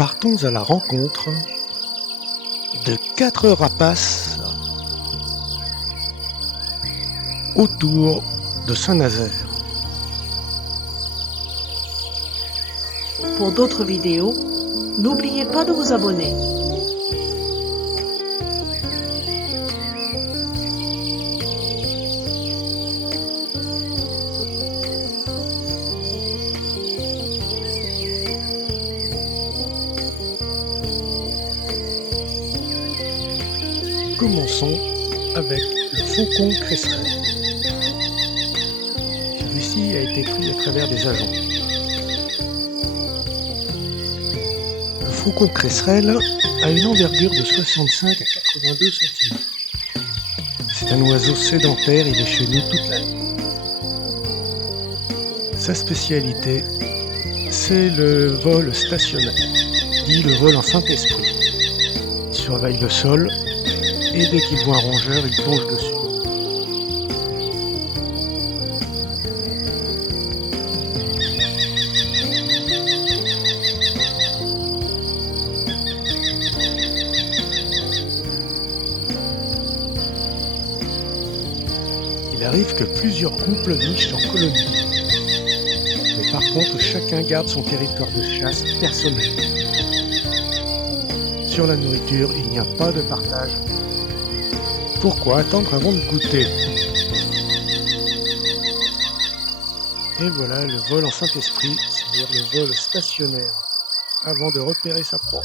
Partons à la rencontre de 4 rapaces autour de Saint-Nazaire. Pour d'autres vidéos, n'oubliez pas de vous abonner. Commençons avec le faucon cresserelle. Celui-ci a été pris à travers des agents. Le faucon cresserelle a une envergure de 65 à 82 cm. C'est un oiseau sédentaire, il est chez nous toute l'année. Sa spécialité, c'est le vol stationnaire, dit le vol en Saint-Esprit. Il surveille le sol et dès qu'il voit un rongeur, il plonge dessus. Il arrive que plusieurs couples nichent en colonie. Mais par contre, chacun garde son territoire de chasse personnel. Sur la nourriture, il n'y a pas de partage. Pourquoi attendre avant de goûter? Et voilà le vol en Saint-Esprit, c'est-à-dire le vol stationnaire, avant de repérer sa proie.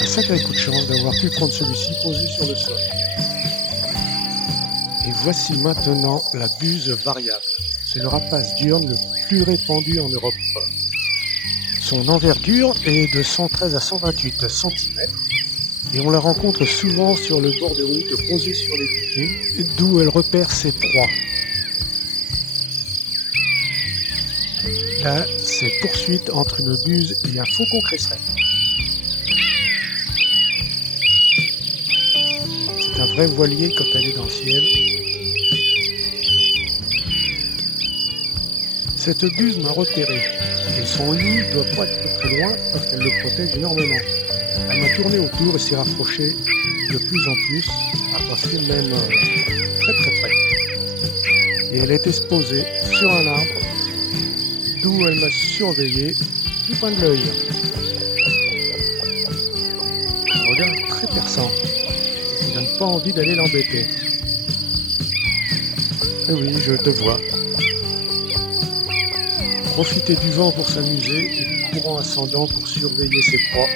Un sacré coup de chance d'avoir pu prendre celui-ci posé sur le sol. Et voici maintenant la buse variable. C'est le rapace diurne le plus répandu en Europe. Son envergure est de 113 à 128 cm et on la rencontre souvent sur le bord de route posée sur les piquets, d'où elle repère ses proies. Là, c'est poursuite entre une buse et un faucon cresserelle. C'est un vrai voilier quand elle est dans le ciel. Cette buse m'a repéré, et son lit doit pas être très loin parce qu'elle le protège énormément. Elle m'a tourné autour et s'est rapprochée de plus en plus, à passer même très près. Et elle était posée sur un arbre, d'où elle m'a surveillé du coin de l'œil. Un regard très perçant, qui donne pas envie d'aller l'embêter. Et oui, je te vois. Profiter du vent pour s'amuser et du courant ascendant pour surveiller ses proies.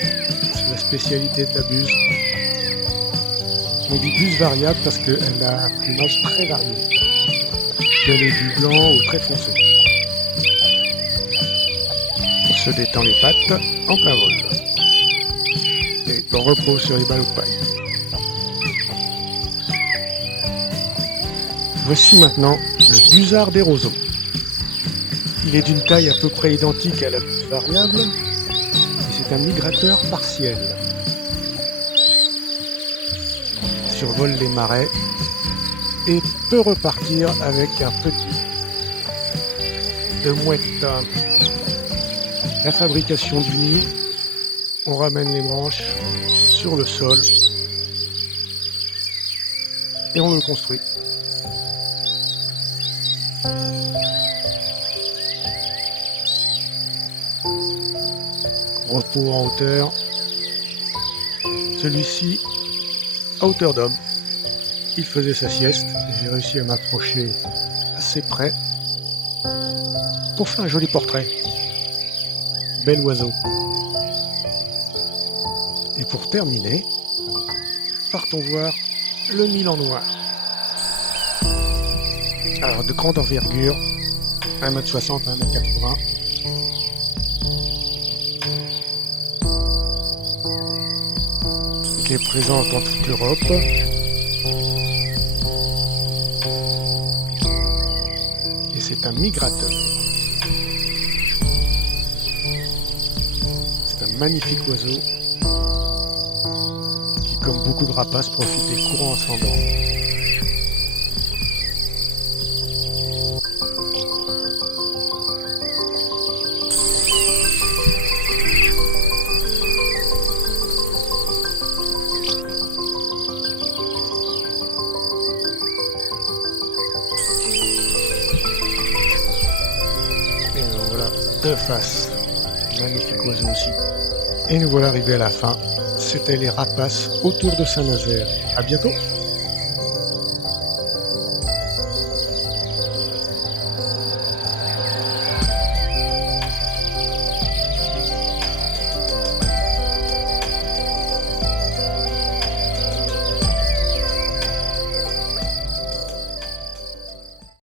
C'est la spécialité de la buse. On dit buse variable parce qu'elle a un plumage très varié. Elle est du blanc au très foncé. On se détend les pattes en plein vol. Et on repose sur les ballots de paille. Voici maintenant le busard des roseaux. Il est d'une taille à peu près identique à la buse variable, et c'est un migrateur partiel. Il survole les marais et peut repartir avec un petit de mouette. La fabrication du nid, on ramène les branches sur le sol et on le construit. Repos en hauteur, celui-ci à hauteur d'homme. Il faisait sa sieste et j'ai réussi à m'approcher assez près pour faire un joli portrait. Bel oiseau. Et pour terminer, partons voir le milan noir. Alors de grande envergure, 1m60 à 1m80. Qui est présente dans toute l'Europe. Et c'est un migrateur. C'est un magnifique oiseau qui, comme beaucoup de rapaces, profite des courants ascendants. face. Magnifique oiseau aussi. Et nous voilà arrivés à la fin. C'était les rapaces autour de Saint-Nazaire. À bientôt!